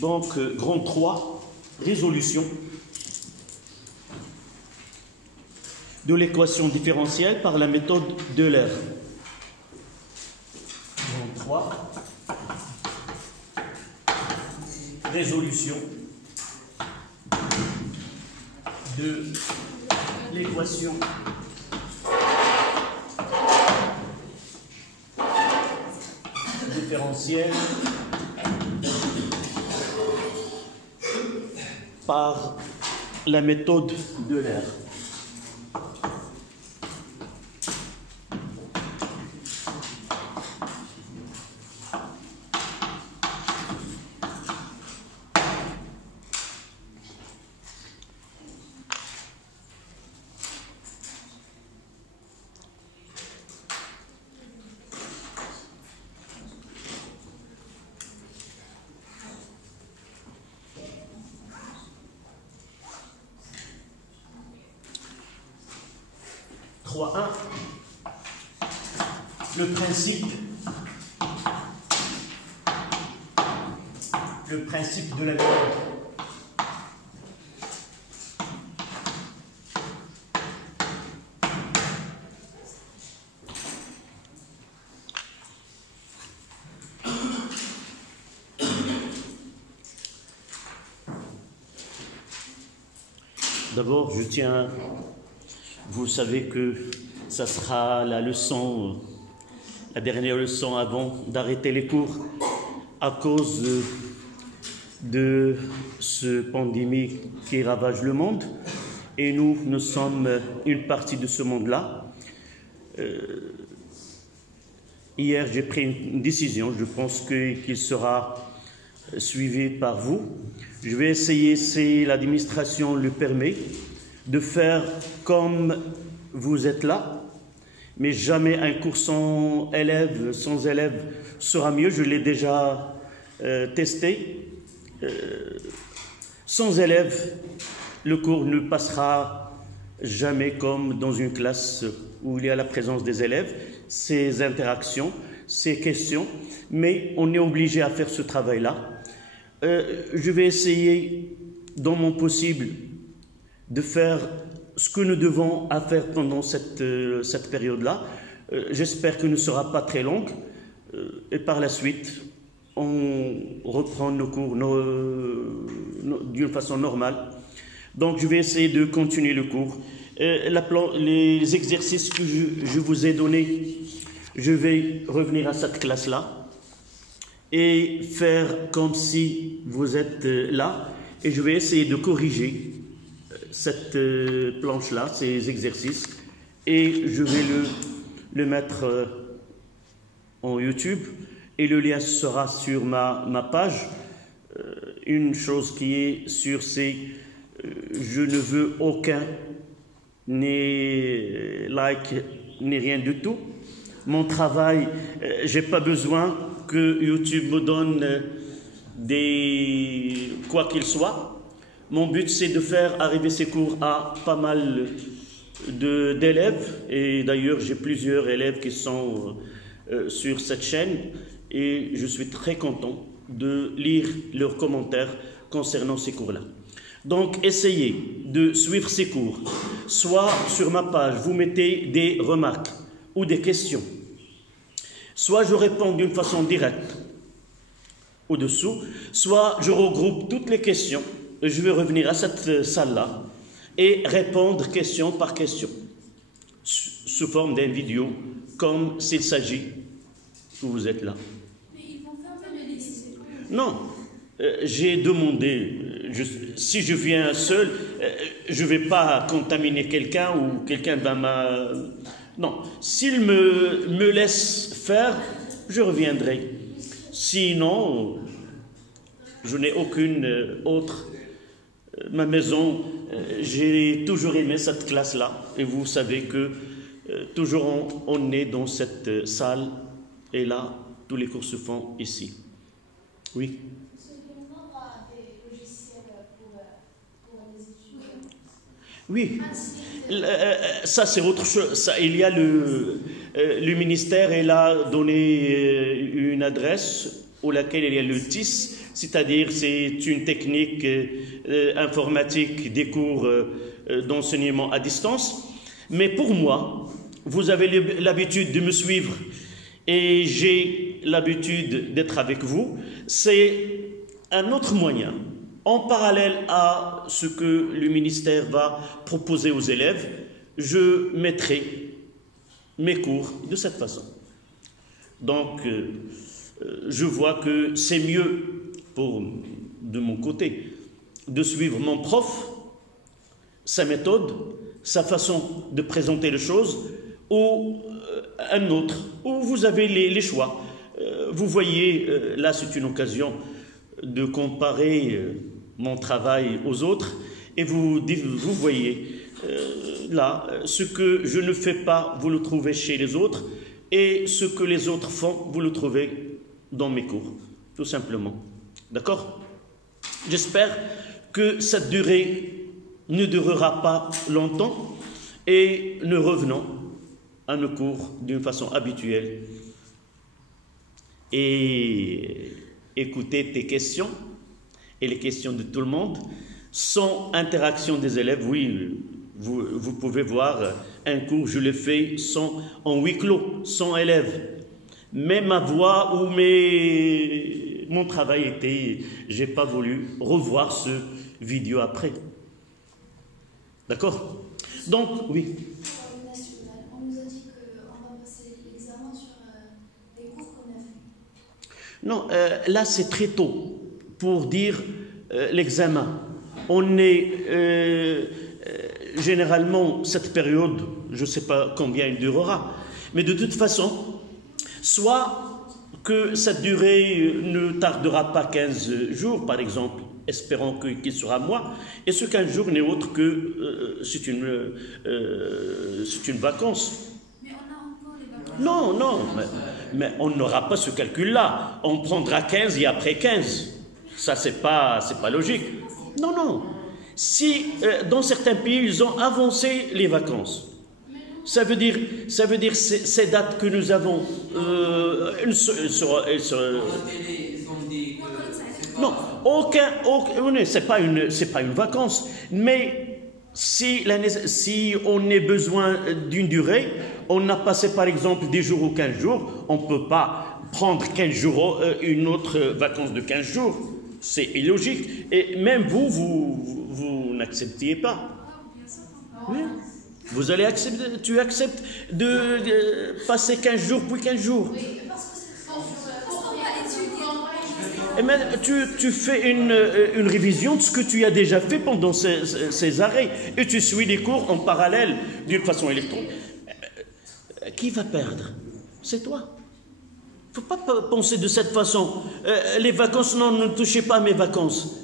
Donc, grand 3, résolution de l'équation différentielle par la méthode d'Euler. Grand 3, résolution de l'équation différentielle par la méthode d'Euler. Le principe de la méthode. D'abord, je tiens, vous savez que ça sera la leçon, la dernière leçon avant d'arrêter les cours à cause de ce pandémie qui ravage le monde. Et nous sommes une partie de ce monde-là. Hier, j'ai pris une décision, je pense qu'il sera suivi par vous. Je vais essayer, si l'administration le permet, de faire comme vous êtes là, mais jamais un cours sans élèves sera mieux. Je l'ai déjà testé. Sans élèves, le cours ne passera jamais comme dans une classe où il y a la présence des élèves, ces interactions, ces questions, mais on est obligé à faire ce travail-là. Je vais essayer, dans mon possible, de faire ce que nous devons à faire pendant cette période-là. J'espère qu'elle ne sera pas très longue. Et par la suite, on reprend nos cours d'une façon normale. Donc, je vais essayer de continuer le cours. Les exercices que je vous ai donnés, je vais revenir à cette classe-là et faire comme si vous êtes là. Et je vais essayer de corriger cette planche-là, ces exercices, et je vais le mettre en YouTube, et le lien sera sur ma page. Une chose qui est sûre, c'est je ne veux aucun ni like ni rien du tout. Mon travail, j'ai pas besoin que YouTube me donne quoi qu'il soit. Mon but, c'est de faire arriver ces cours à pas mal d'élèves. Et d'ailleurs, j'ai plusieurs élèves qui sont sur cette chaîne. Et je suis très content de lire leurs commentaires concernant ces cours-là. Donc, essayez de suivre ces cours. Soit sur ma page, vous mettez des remarques ou des questions. Soit je réponds d'une façon directe au-dessous, soit je regroupe toutes les questions. Je vais revenir à cette salle-là et répondre question par question sous forme d'une vidéo, comme s'il s'agit que vous êtes là. Mais ils vont fermer le lycée. Non, j'ai demandé, si je viens seul, je ne vais pas contaminer quelqu'un ou quelqu'un va Non, s'il me laisse faire, je reviendrai. Sinon, je n'ai aucune autre. Ma maison, j'ai toujours aimé cette classe-là. Et vous savez que toujours on est dans cette salle. Et là, tous les cours se font ici. Oui. Oui. Ça, c'est autre chose. Ça, il y a le ministère, il a donné une adresse ou laquelle il y a le TIS, c'est-à-dire c'est une technique informatique des cours d'enseignement à distance. Mais pour moi, vous avez l'habitude de me suivre et j'ai l'habitude d'être avec vous. C'est un autre moyen, en parallèle à ce que le ministère va proposer aux élèves. Je mettrai mes cours de cette façon. Donc, je vois que c'est mieux, de mon côté, de suivre mon prof, sa méthode, sa façon de présenter les choses, ou un autre, où vous avez les choix. Vous voyez, là c'est une occasion de comparer mon travail aux autres, et vous voyez, là, ce que je ne fais pas, vous le trouvez chez les autres, et ce que les autres font, vous le trouvez dans mes cours, tout simplement. D'accord? J'espère que cette durée ne durera pas longtemps et nous revenons à nos cours d'une façon habituelle. Et écoutez tes questions et les questions de tout le monde. Sans interaction des élèves, oui, vous pouvez voir un cours, je l'ai fait en huis clos, sans élèves. Mais ma voix ou mon travail était, j'ai pas voulu revoir ce vidéo après. D'accord? Donc, oui. On nous a dit qu'on va passer l'examen sur les cours qu'on a fait. Non, là c'est très tôt pour dire l'examen. On est généralement, cette période, je ne sais pas combien elle durera, mais de toute façon, soit que cette durée ne tardera pas 15 jours, par exemple, espérons qu'il sera moins, et ce 15 jours n'est autre que c'est une vacance. Mais on a encore les vacances. Non, mais on n'aura pas ce calcul-là. On prendra 15 et après 15. Ça, c'est pas logique. Non. Si dans certains pays, ils ont avancé les vacances, ça veut dire ces dates que nous avons, non, c'est pas une vacance, mais si on a besoin d'une durée, on a passé par exemple 10 jours ou 15 jours, on ne peut pas prendre 15 jours, une autre vacance de 15 jours. C'est illogique. Et même vous n'acceptiez pas. Oui. Vous allez accepter, tu acceptes de passer 15 jours puis 15 jours. Oui, parce que c'est qu'on va étudier. Et même, tu fais une révision de ce que tu as déjà fait pendant ces arrêts. Et tu suis les cours en parallèle d'une façon électronique. Qui va perdre? C'est toi. Il ne faut pas penser de cette façon. Les vacances, non, ne touchez pas à mes vacances.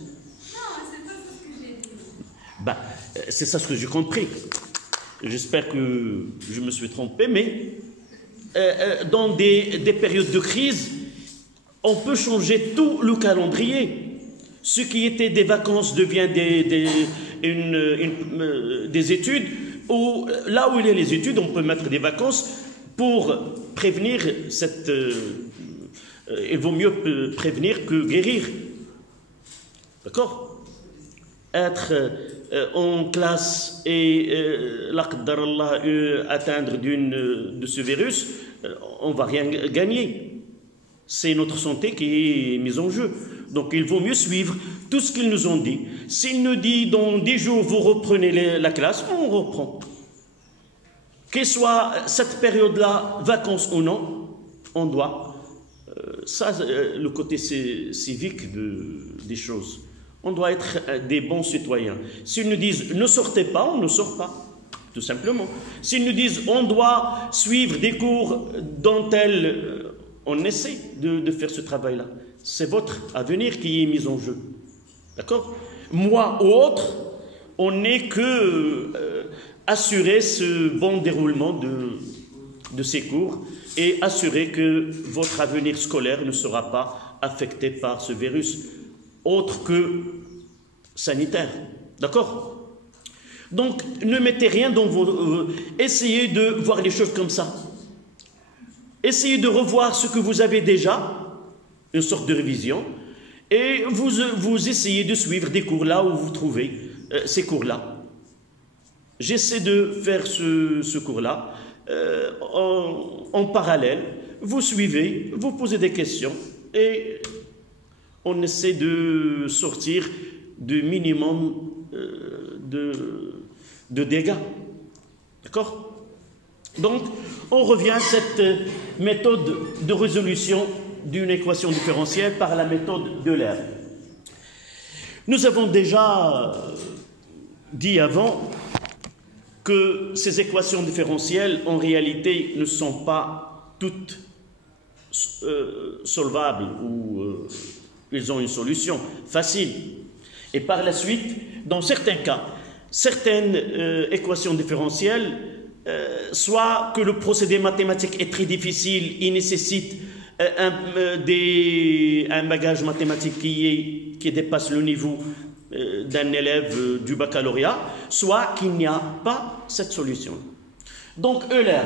Non, c'est pas ça ce que j'ai dit. C'est ça ce que j'ai compris. J'espère que je me suis trompé, mais dans des périodes de crise, on peut changer tout le calendrier. Ce qui était des vacances devient des études, ou là où il y a les études, on peut mettre des vacances pour prévenir il vaut mieux prévenir que guérir. D'accord? Être en classe et atteindre de ce virus, on ne va rien gagner. C'est notre santé qui est mise en jeu. Donc il vaut mieux suivre tout ce qu'ils nous ont dit. S'ils nous disent dans 10 jours vous reprenez la classe, on reprend. Qu'elle soit cette période-là, vacances ou non, on doit. Le côté civique des choses. On doit être des bons citoyens. S'ils nous disent ne sortez pas, on ne sort pas, tout simplement. S'ils nous disent on doit suivre des cours dont on essaie de faire ce travail-là. C'est votre avenir qui est mis en jeu. D'accord? Moi ou autre, on n'est que assurer ce bon déroulement de ces cours et assurer que votre avenir scolaire ne sera pas affecté par ce virus, autre que sanitaire. D'accord? Donc, ne mettez rien dans vos... essayez de voir les choses comme ça. Essayez de revoir ce que vous avez déjà, une sorte de révision, et vous essayez de suivre des cours là où vous trouvez ces cours-là. J'essaie de faire ce cours-là en parallèle. Vous suivez, vous posez des questions, et on essaie de sortir du minimum de dégâts. D'accord? Donc, on revient à cette méthode de résolution d'une équation différentielle par la méthode d'Euler. Nous avons déjà dit avant que ces équations différentielles, en réalité, ne sont pas toutes solvables ou ils ont une solution facile. Et par la suite, dans certains cas, certaines équations différentielles, soit que le procédé mathématique est très difficile, il nécessite un bagage mathématique qui dépasse le niveau d'un élève du baccalauréat, soit qu'il n'y a pas cette solution. Donc Euler,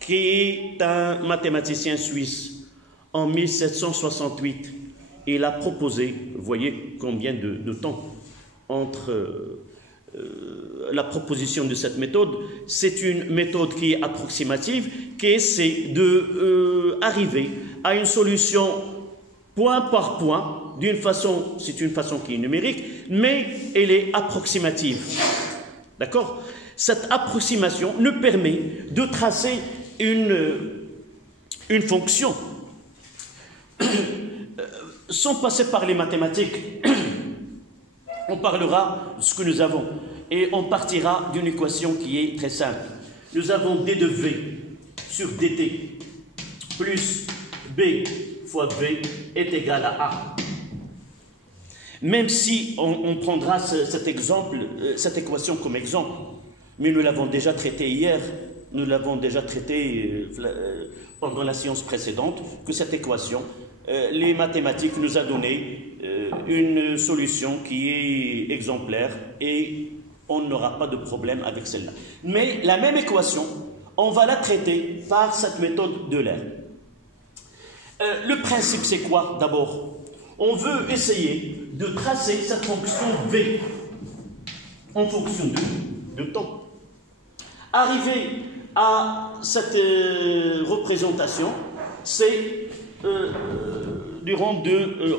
qui est un mathématicien suisse, en 1768, il a proposé, vous voyez combien de temps entre la proposition de cette méthode. C'est une méthode qui est approximative, qui essaie d'arriver à une solution point par point, d'une façon, c'est une façon qui est numérique, mais elle est approximative. D'accord? Cette approximation nous permet de tracer une fonction sans passer par les mathématiques. On parlera de ce que nous avons et on partira d'une équation qui est très simple. Nous avons d de v sur dt plus b fois v est égal à a. Même si on prendra cet exemple, cette équation comme exemple, mais nous l'avons déjà traité hier, nous l'avons déjà traité pendant la séance précédente, que cette équation, les mathématiques nous a donné une solution qui est exemplaire et on n'aura pas de problème avec celle-là. Mais la même équation, on va la traiter par cette méthode d'Euler. Le principe, c'est quoi d'abord? On veut essayer de tracer cette fonction v en fonction de temps. Arriver à cette représentation, c'est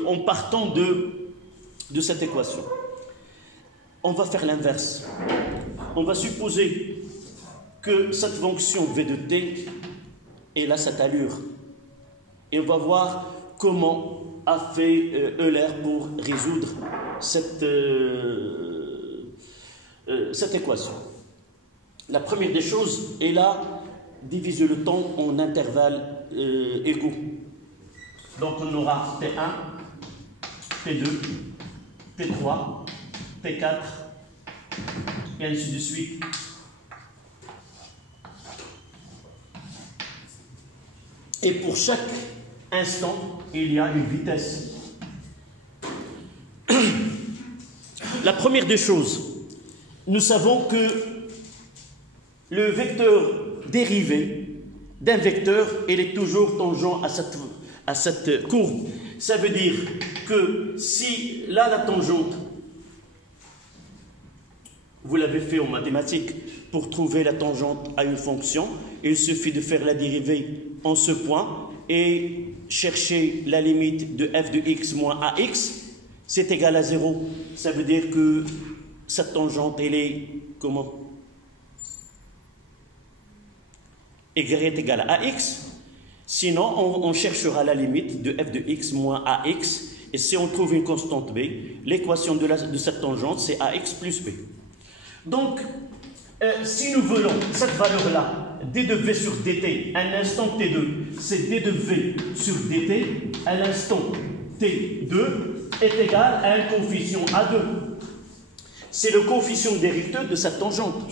en partant de cette équation. On va faire l'inverse. On va supposer que cette fonction v de t, elle a cette allure. Et on va voir comment a fait Euler pour résoudre cette équation. La première des choses, elle a divisé le temps en intervalles égaux. Donc on aura T1, T2, T3, T4, et ainsi de suite. Et pour chaque instant, il y a une vitesse. La première des choses, nous savons que le vecteur dérivé d'un vecteur, il est toujours tangent à cette courbe. Ça veut dire que si là la tangente, vous l'avez fait en mathématiques, pour trouver la tangente à une fonction, il suffit de faire la dérivée en ce point et chercher la limite de f de x moins ax, c'est égal à 0. Ça veut dire que cette tangente, elle est comment? Y est égal à ax. Sinon, on cherchera la limite de f de x moins ax. Et si on trouve une constante b, l'équation de cette tangente, c'est ax plus b. Donc, si nous voulons cette valeur-là, d de v sur dt, à l'instant t2, c'est d de v sur dt, à l'instant t2, est égal à un coefficient a2. C'est le coefficient dérivateur de cette tangente.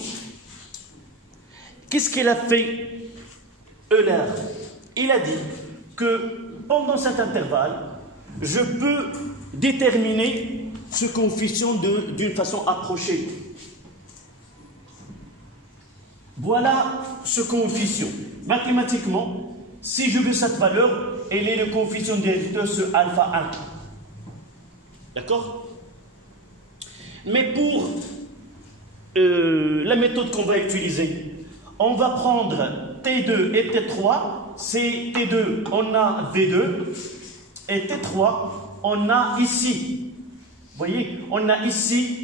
Qu'est-ce qu'il a fait, Euler? Il a dit que pendant cet intervalle, je peux déterminer ce coefficient d'une façon approchée. Voilà ce coefficient. Mathématiquement, si je veux cette valeur, elle est le coefficient directeur sur alpha 1. D'accord? Mais pour la méthode qu'on va utiliser, on va prendre T2 et T3. C'est T2, on a V2, et T3, on a ici. Vous voyez, on a ici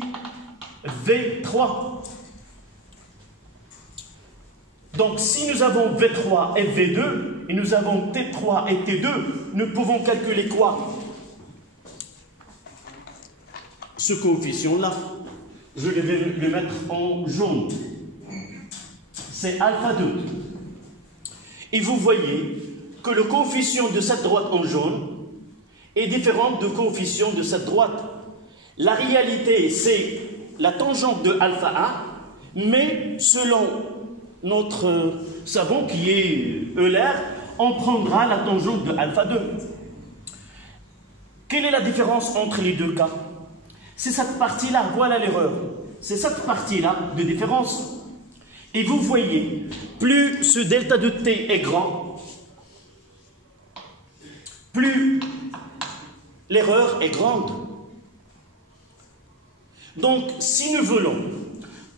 V3. Donc, si nous avons V3 et V2, et nous avons T3 et T2, nous pouvons calculer quoi? Ce coefficient-là, je vais le mettre en jaune. C'est alpha 2. Et vous voyez que le coefficient de cette droite en jaune est différent du coefficient de cette droite. La réalité, c'est la tangente de alpha 1, mais selon notre savant qui est Euler, on prendra la tangente de alpha 2. Quelle est la différence entre les deux cas? C'est cette partie-là, voilà l'erreur. C'est cette partie-là de différence. Et vous voyez, plus ce delta de t est grand, plus l'erreur est grande. Donc, si nous voulons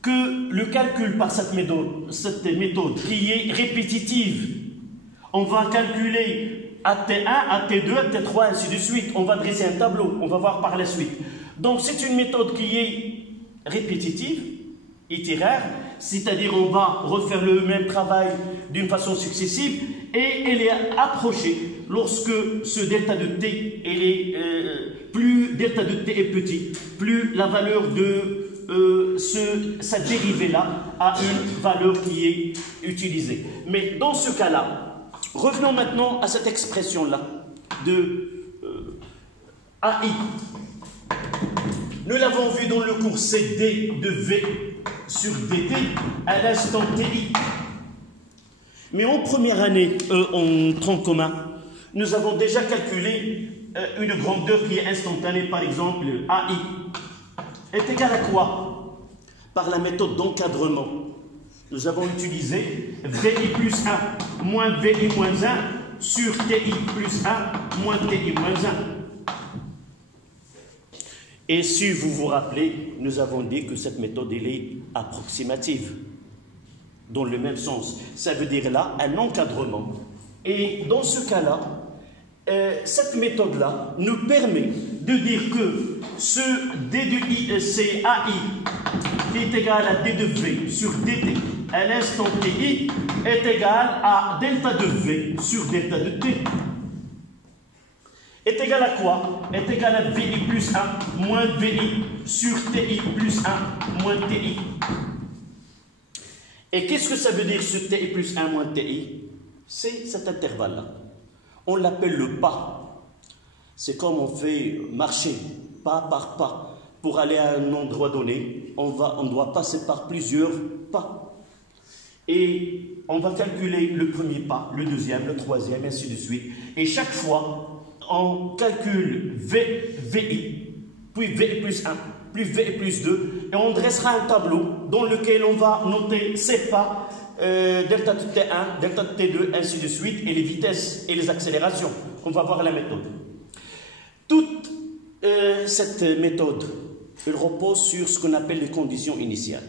que le calcul par cette méthode qui est répétitive, on va calculer à T1, à T2, à T3, ainsi de suite. On va dresser un tableau, on va voir par la suite. Donc, c'est une méthode qui est répétitive, itinéraire, c'est-à-dire on va refaire le même travail d'une façon successive et elle est approchée lorsque ce delta de t, plus delta de t est petit, plus la valeur de cette dérivée-là a une valeur qui est utilisée. Mais dans ce cas-là, revenons maintenant à cette expression-là de AI. Nous l'avons vu dans le cours, c'est d de v sur dt à l'instant ti. Mais en première année, en tronc commun, nous avons déjà calculé une grandeur qui est instantanée, par exemple AI est égal à quoi? Par la méthode d'encadrement. Nous avons utilisé VI plus 1 moins VI moins 1 sur TI plus 1 moins TI moins 1. Et si vous vous rappelez, nous avons dit que cette méthode elle est approximative, dans le même sens. Ça veut dire là un encadrement. Et dans ce cas-là, cette méthode-là nous permet de dire que ce D de I, c'est AI qui est égal à D de V sur dt à l'instant TI est égal à delta de V sur delta de T. Est égal à quoi? Est égal à VI plus 1 moins VI sur TI plus 1 moins TI. Et qu'est-ce que ça veut dire sur TI plus 1 moins TI? C'est cet intervalle-là. On l'appelle le pas. C'est comme on fait marcher, pas par pas. Pour aller à un endroit donné, on doit passer par plusieurs pas. Et on va calculer le premier pas, le deuxième, le troisième, ainsi de suite. Et chaque fois, on calcule VI, puis VI plus 1, puis VI plus 2, et on dressera un tableau dans lequel on va noter ces pas, delta de T1, delta de T2, ainsi de suite, et les vitesses et les accélérations. On va voir la méthode. Toute cette méthode, elle repose sur ce qu'on appelle les conditions initiales.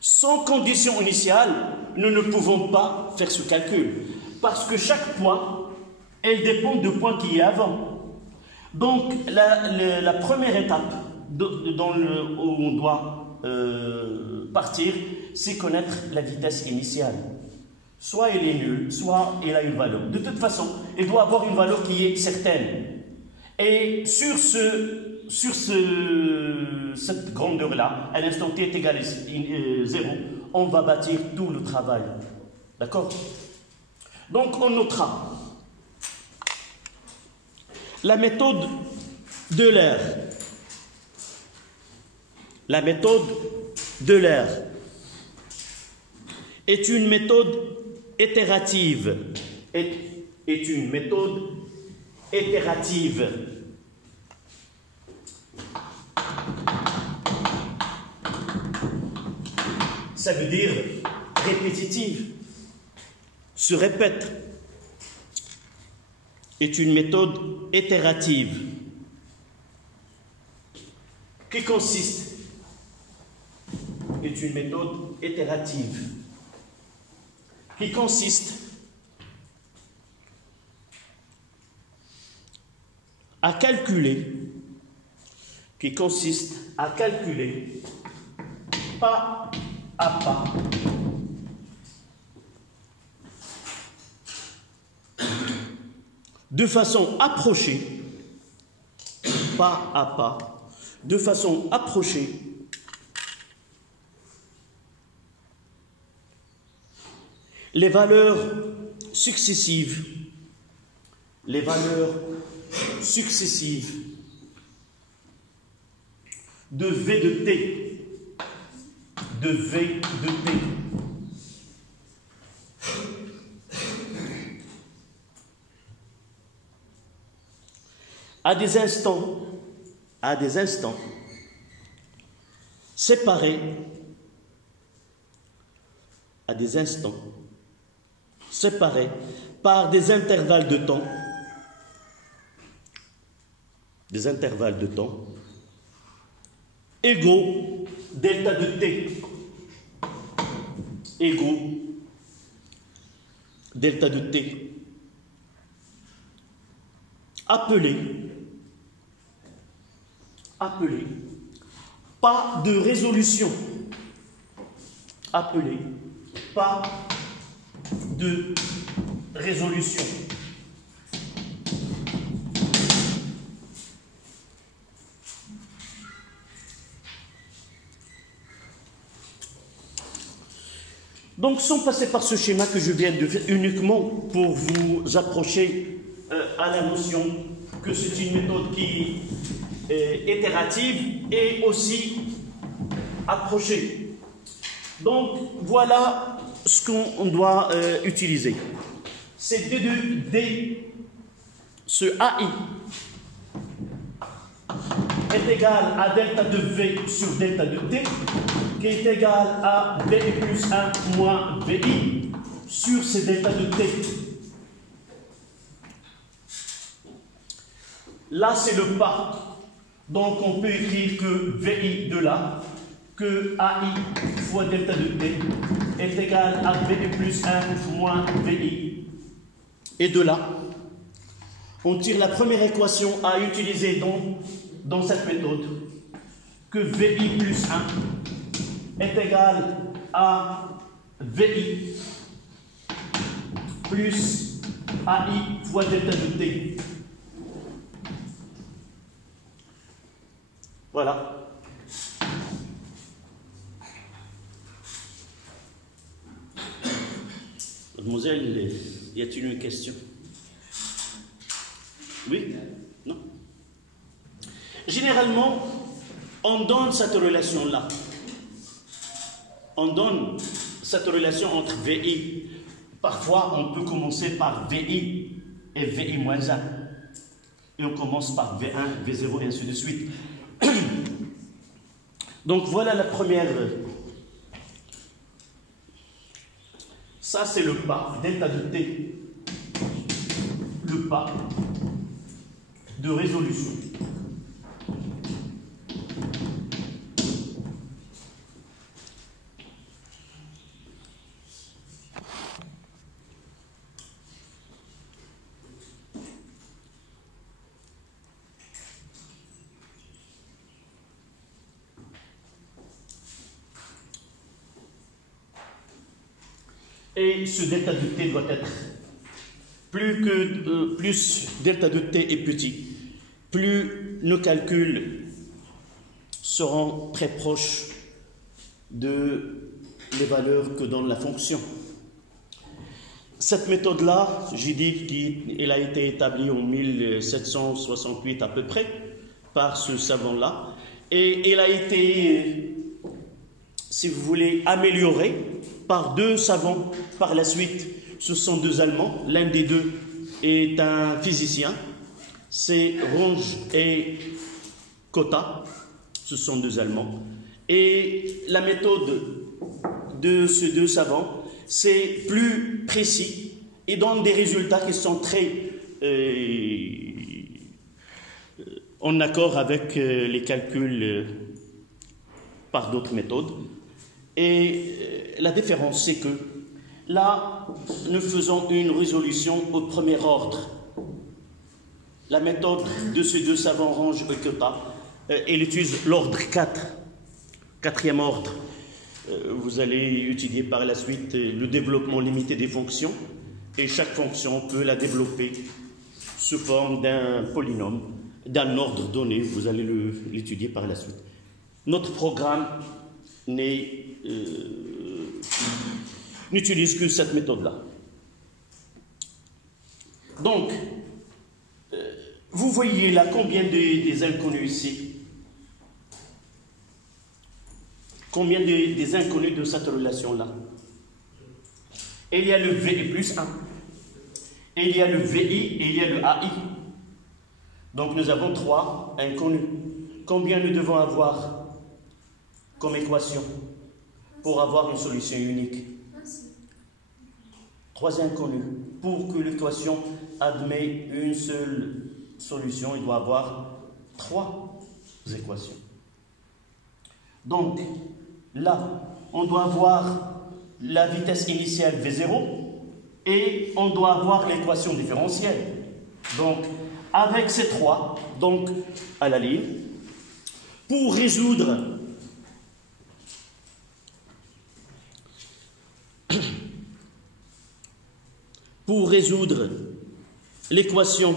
Sans conditions initiales, nous ne pouvons pas faire ce calcul, parce que chaque point, elle dépend du point qui est avant. Donc, la première étape où on doit partir, c'est connaître la vitesse initiale. Soit elle est nulle, soit elle a une valeur. De toute façon, elle doit avoir une valeur qui est certaine. Et sur cette grandeur-là, à l'instant t est égal à 0, on va bâtir tout le travail. D'accord? Donc, on notera la méthode d'Euler. La méthode d'Euler est une méthode itérative. Est une méthode itérative. Ça veut dire répétitive. Se répète. est une méthode itérative qui consiste est une méthode itérative qui consiste à calculer pas à pas de façon approchée, pas à pas, de façon approchée, les valeurs successives de V de T, à des instants séparés, par des intervalles de temps, égaux delta de T, appelés pas de résolution, Donc, sans passer par ce schéma que je viens de faire, uniquement pour vous approcher à la notion que c'est une méthode qui est itérative et aussi approchée. Donc, voilà ce qu'on doit utiliser. C'est ce AI est égal à delta de V sur delta de T, qui est égal à VI plus 1 moins VI sur ces delta de T. Là, c'est le pas. Donc, on peut écrire que VI de là, que AI fois delta de T est égal à VI plus 1 moins VI. Et de là, on tire la première équation à utiliser dans cette méthode, que VI plus 1 est égal à VI plus AI fois delta de T. Voilà. Mademoiselle, y a-t-il une question? Oui? Non? Généralement, on donne cette relation-là. On donne cette relation entre VI. Parfois, on peut commencer par VI et VI moins 1. Et on commence par V1, V0 et ainsi de suite. Donc, voilà la première. Ça, c'est le pas, delta de T. Le pas de résolution. Et ce delta de T doit être plus delta de T est petit, plus nos calculs seront très proches de les valeurs que donne la fonction. Cette méthode-là, j'ai dit qu'elle a été établie en 1768 à peu près par ce savant-là, et elle a été, si vous voulez, améliorée par deux savants par la suite. Ce sont deux Allemands, l'un des deux est un physicien, c'est Runge et Cotta, ce sont deux Allemands. Et la méthode de ces deux savants, c'est plus précis et donne des résultats qui sont très en accord avec les calculs par d'autres méthodes. Et la différence, c'est que là, nous faisons une résolution au premier ordre. La méthode de ces deux savants Range et Cota, elle utilise l'ordre 4, quatrième ordre. Vous allez étudier par la suite le développement limité des fonctions, et chaque fonction, on peut la développer sous forme d'un polynôme, d'un ordre donné. Vous allez l'étudier par la suite. Notre programme n'utilise que cette méthode-là. Donc, vous voyez là combien des inconnus ici? Combien des inconnus de cette relation-là? Il y a le VI plus 1. Il y a le VI et il y a le AI. Donc nous avons 3 inconnus. Combien nous devons avoir comme équation pour avoir une solution unique? 3 inconnus. Pour que l'équation admette une seule solution, il doit avoir 3 équations. Donc, là, on doit avoir la vitesse initiale V0 et on doit avoir l'équation différentielle. Donc, avec ces 3, donc à la ligne, pour résoudre l'équation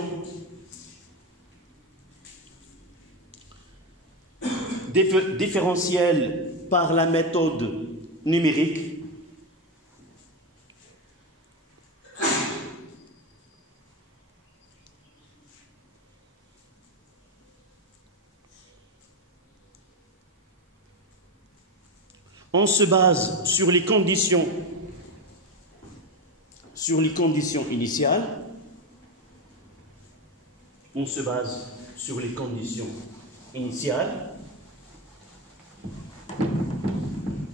différentielle par la méthode numérique, on se base sur les conditions initiales. On se base sur les conditions initiales.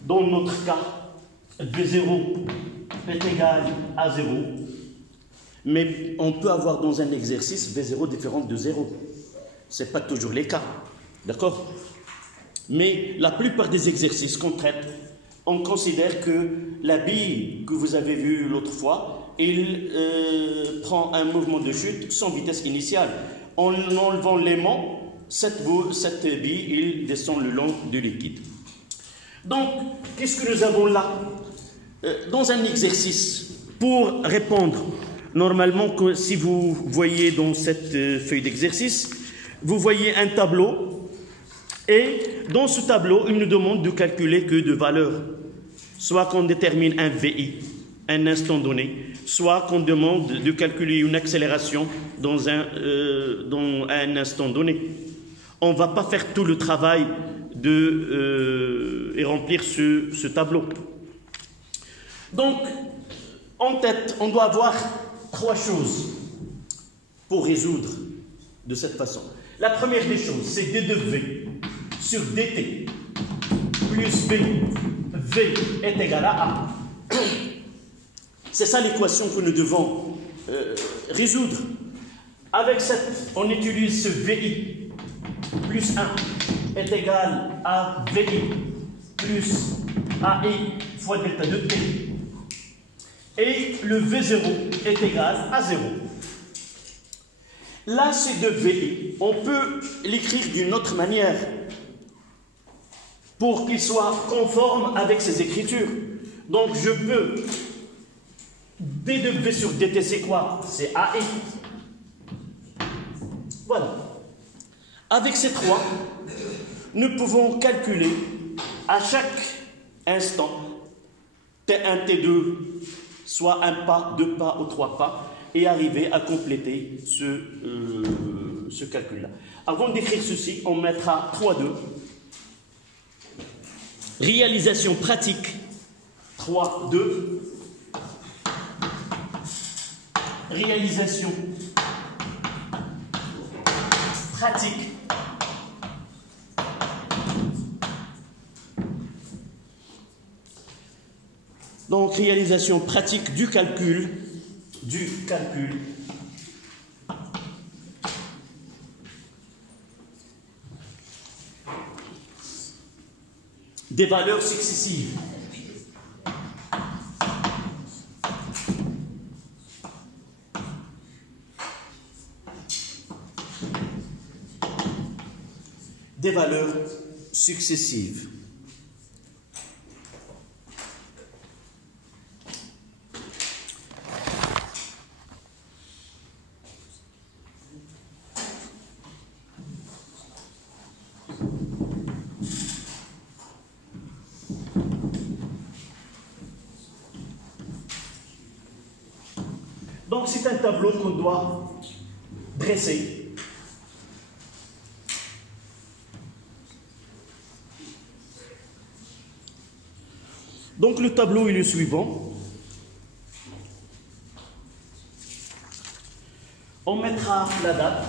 Dans notre cas, V0 est égal à 0. Mais on peut avoir dans un exercice V0 différent de 0. Ce n'est pas toujours le cas. D'accord? Mais la plupart des exercices qu'on traite, on considère que la bille que vous avez vue l'autre fois, il prend un mouvement de chute sans vitesse initiale. En enlevant l'aimant, cette bille, il descend le long du liquide. Donc, qu'est-ce que nous avons là? Dans un exercice, pour répondre, normalement, si vous voyez dans cette feuille d'exercice, vous voyez un tableau, et dans ce tableau, il nous demande de calculer que deux valeurs. Soit qu'on détermine un VI, un instant donné, soit qu'on demande de calculer une accélération dans un instant donné. On ne va pas faire tout le travail et remplir ce tableau. Donc, en tête, on doit avoir 3 choses pour résoudre de cette façon. La première des choses, c'est d de V sur dt plus B. V est égal à A. C'est ça l'équation que nous devons résoudre. Avec cette, on utilise ce VI plus 1 est égal à VI plus AI fois delta de T. Et le V0 est égal à 0. Là, c'est de VI. On peut l'écrire d'une autre manière pour qu'il soit conforme avec ces écritures. Donc, je peux... D de V sur dt, c'est quoi? C'est AI. Voilà. Avec ces 3, nous pouvons calculer à chaque instant T1, T2, soit un pas, 2 pas ou 3 pas, et arriver à compléter ce calcul-là. Avant d'écrire ceci, on mettra 3-2. Réalisation pratique, 3-2. Réalisation pratique. Donc, réalisation pratique du calcul des valeurs successives. Des valeurs successives. Donc c'est un tableau qu'on doit dresser. Donc le tableau est le suivant. On mettra la date,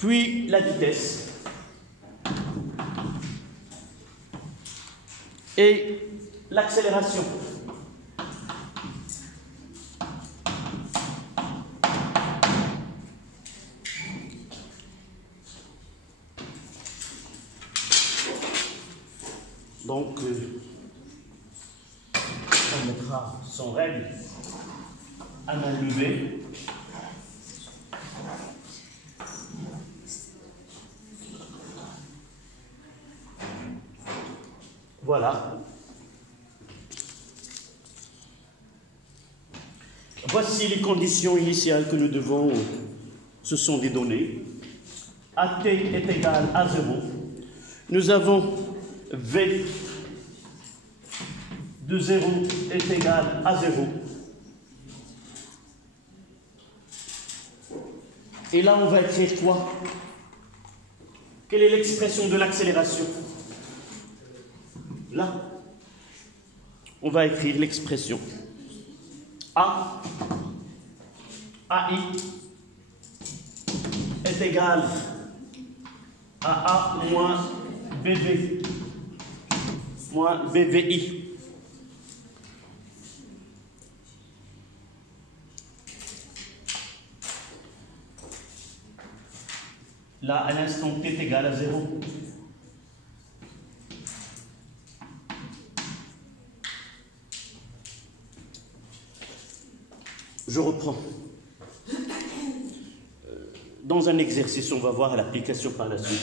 puis la vitesse et l'accélération. Donc, on mettra son règle à main levée. Voilà. Voici les conditions initiales que nous devons, ce sont des données. AT est égal à 0. Nous avons V de 0 est égal à 0. Et là, on va écrire quoi? Quelle est l'expression de l'accélération? Là, on va écrire l'expression AI est égal à A moins BV moins BVI. Là, à l'instant t est égal à 0. Je reprends. Dans un exercice, on va voir l'application par la suite.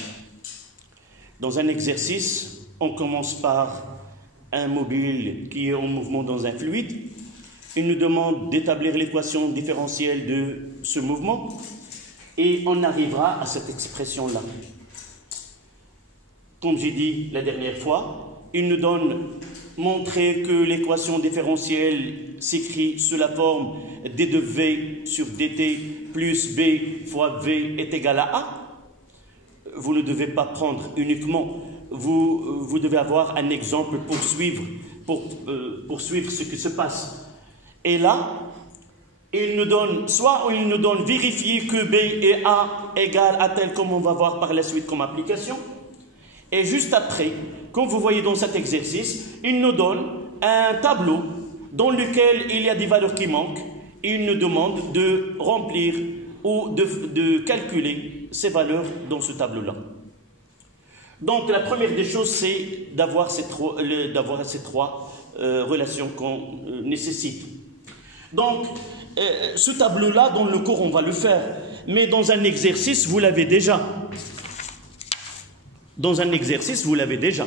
Dans un exercice, on commence par un mobile qui est en mouvement dans un fluide. Il nous demande d'établir l'équation différentielle de ce mouvement et on arrivera à cette expression-là. Comme j'ai dit la dernière fois, il nous donne montrer que l'équation différentielle s'écrit sous la forme d de v sur dt plus b fois v est égal à a. Vous ne devez pas prendre uniquement, vous devez avoir un exemple pour suivre ce qui se passe. Et là, il nous donne, soit il nous donne vérifier que b et a égale à tel, comme on va voir par la suite comme application. Et juste après, comme vous voyez dans cet exercice, il nous donne un tableau dans lequel il y a des valeurs qui manquent. Il nous demande de remplir ou de calculer ces valeurs dans ce tableau-là. Donc la première des choses, c'est d'avoir ces trois relations qu'on nécessite. Donc ce tableau-là, dans le cours, on va le faire. Mais dans un exercice, vous l'avez déjà. Dans un exercice, vous l'avez déjà.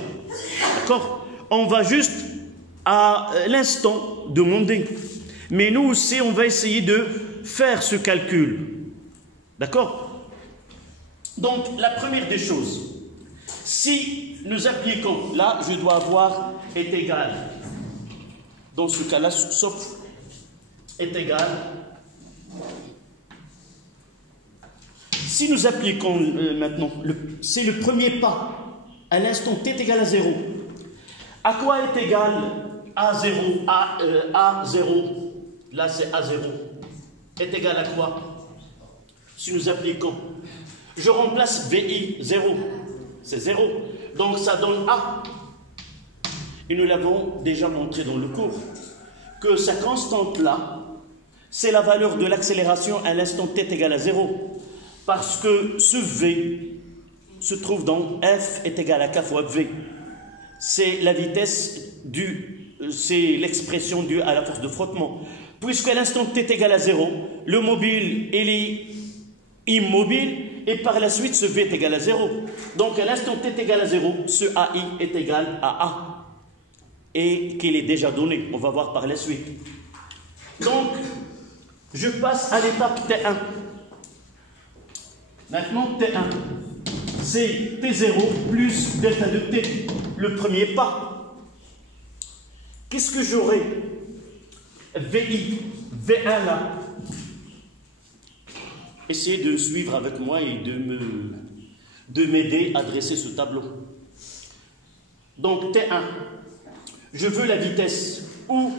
D'accord? On va juste à l'instant demander. Mais nous aussi, on va essayer de faire ce calcul. D'accord? Donc, la première des choses, si nous appliquons, là, je dois avoir est égal. Dans ce cas-là, sauf est égal. Si nous appliquons maintenant, c'est le premier pas, à l'instant t est égal à 0. À quoi est égal A0? A0, là c'est A0, est égal à quoi? Si nous appliquons, je remplace VI, 0, c'est 0, donc ça donne A. Et nous l'avons déjà montré dans le cours, que sa constante-là, c'est la valeur de l'accélération à l'instant t est égal à 0. Parce que ce V se trouve dans F est égal à K fois V. C'est la vitesse c'est l'expression due à la force de frottement. Puisqu'à l'instant t est égal à 0, le mobile il est immobile et par la suite ce V est égal à 0. Donc à l'instant t est égal à 0, ce AI est égal à A. Et qu'il est déjà donné, on va voir par la suite. Donc, je passe à l'étape T1. Maintenant, T1, c'est T0 plus delta de T, le premier pas. Qu'est-ce que j'aurai? VI, V1 là. Essayez de suivre avec moi et de m'aider à dresser ce tableau. Donc, T1, je veux la vitesse. Où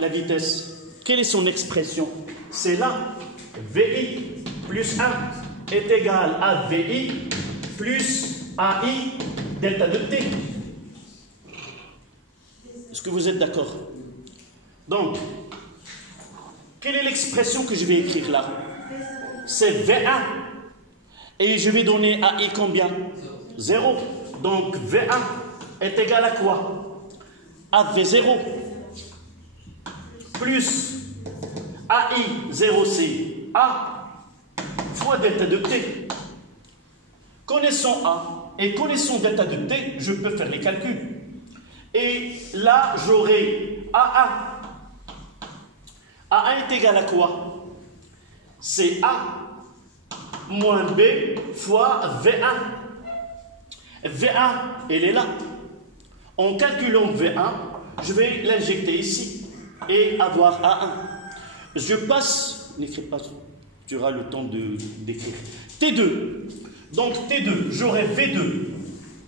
la vitesse? Quelle est son expression? C'est là. VI plus 1 est égal à VI plus AI delta de T. Est-ce que vous êtes d'accord? Donc, quelle est l'expression que je vais écrire là? C'est V1. Et je vais donner AI combien? 0. Donc, V1 est égal à quoi? À V0 plus AI 0 c'est A fois delta de T. Connaissant A et connaissant delta de T, je peux faire les calculs. Et là, j'aurai A1. A1 est égal à quoi? C'est A moins B fois V1. V1, elle est là. En calculant V1, je vais l'injecter ici et avoir A1. Je passe, n'écris pas, tu auras le temps d'écrire. T2. Donc T2, j'aurai V2.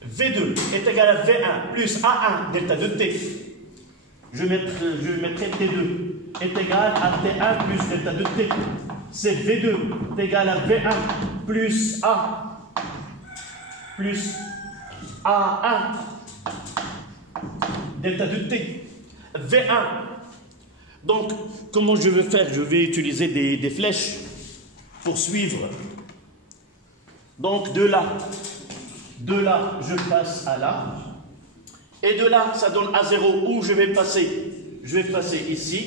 V2 est égal à V1 plus A1 delta de T. Je mettrai T2 est égal à T1 plus delta de T. C'est V2 est égal à V1 plus A plus A1 delta de T. V1. Donc, comment je vais faire? Je vais utiliser des flèches pour suivre. Donc, de là, je passe à là. Et de là, ça donne A0 où je vais passer. Je vais passer ici.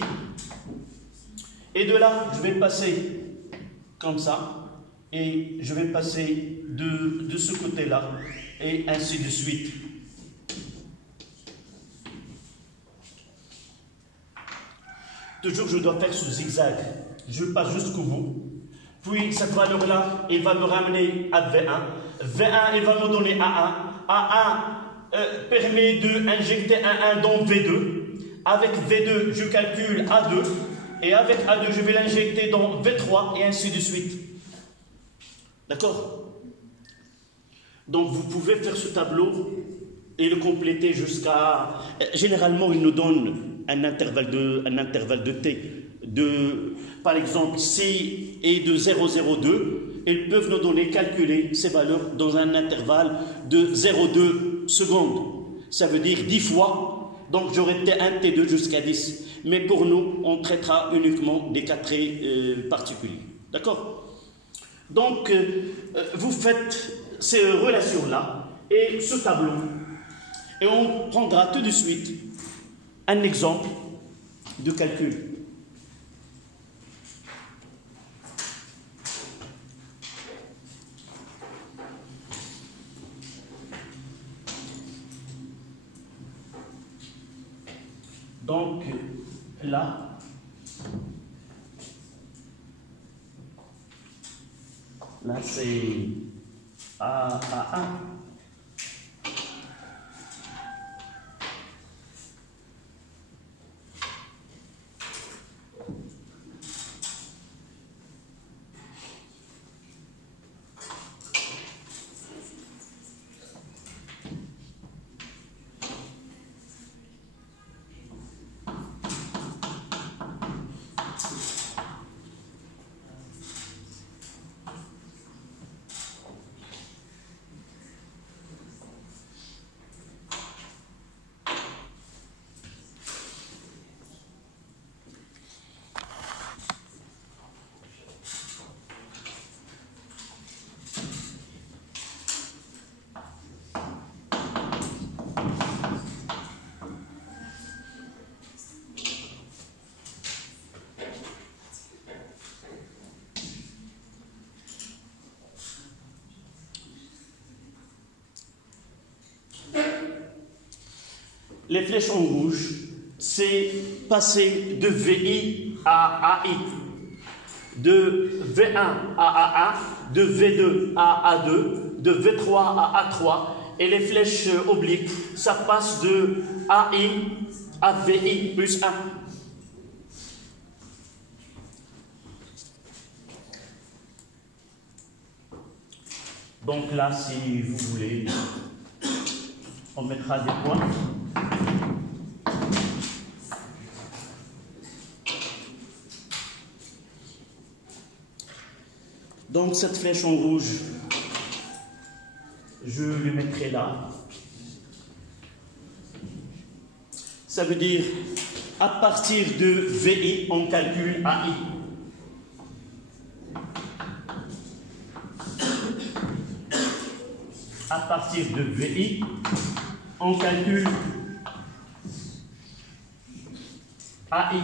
Et de là, je vais passer comme ça. Et je vais passer de ce côté-là. Et ainsi de suite. Toujours, je dois faire ce zigzag. Je passe jusqu'au bout. Puis, cette valeur-là, elle va me ramener à V1. V1, elle va me donner A1. A1 permet d'injecter A1 dans V2. Avec V2, je calcule A2. Et avec A2, je vais l'injecter dans V3 et ainsi de suite. D'accord? Donc, vous pouvez faire ce tableau et le compléter jusqu'à... Généralement, il nous donne un intervalle de T. Par exemple, si est de 0,02, ils peuvent nous donner, calculer ces valeurs dans un intervalle de 0,2 secondes. Ça veut dire 10 fois. Donc, j'aurai T1, T2 jusqu'à 10. Mais pour nous, on traitera uniquement des cas très particuliers. D'accord? Donc, vous faites ces relations-là et ce tableau. Et on prendra tout de suite un exemple de calcul. Donc, là, c'est A1. les flèches en rouge, c'est passer de VI à AI, de V1 à A1, de V2 à A2, de V3 à A3, et les flèches obliques, ça passe de AI à VI plus 1. Donc là, si vous voulez, on mettra des points. Donc cette flèche en rouge, je le mettrai là. Ça veut dire, à partir de VI, on calcule AI. À partir de VI, on calcule AI.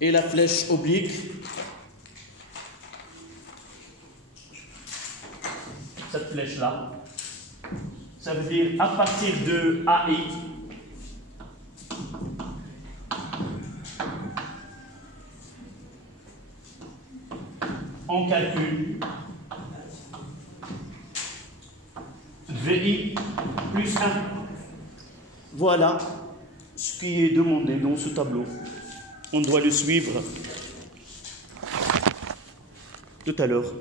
Et la flèche oblique, cette flèche-là, ça veut dire à partir de AI, on calcule VI plus 1. Voilà ce qui est demandé dans ce tableau. On doit le suivre tout à l'heure.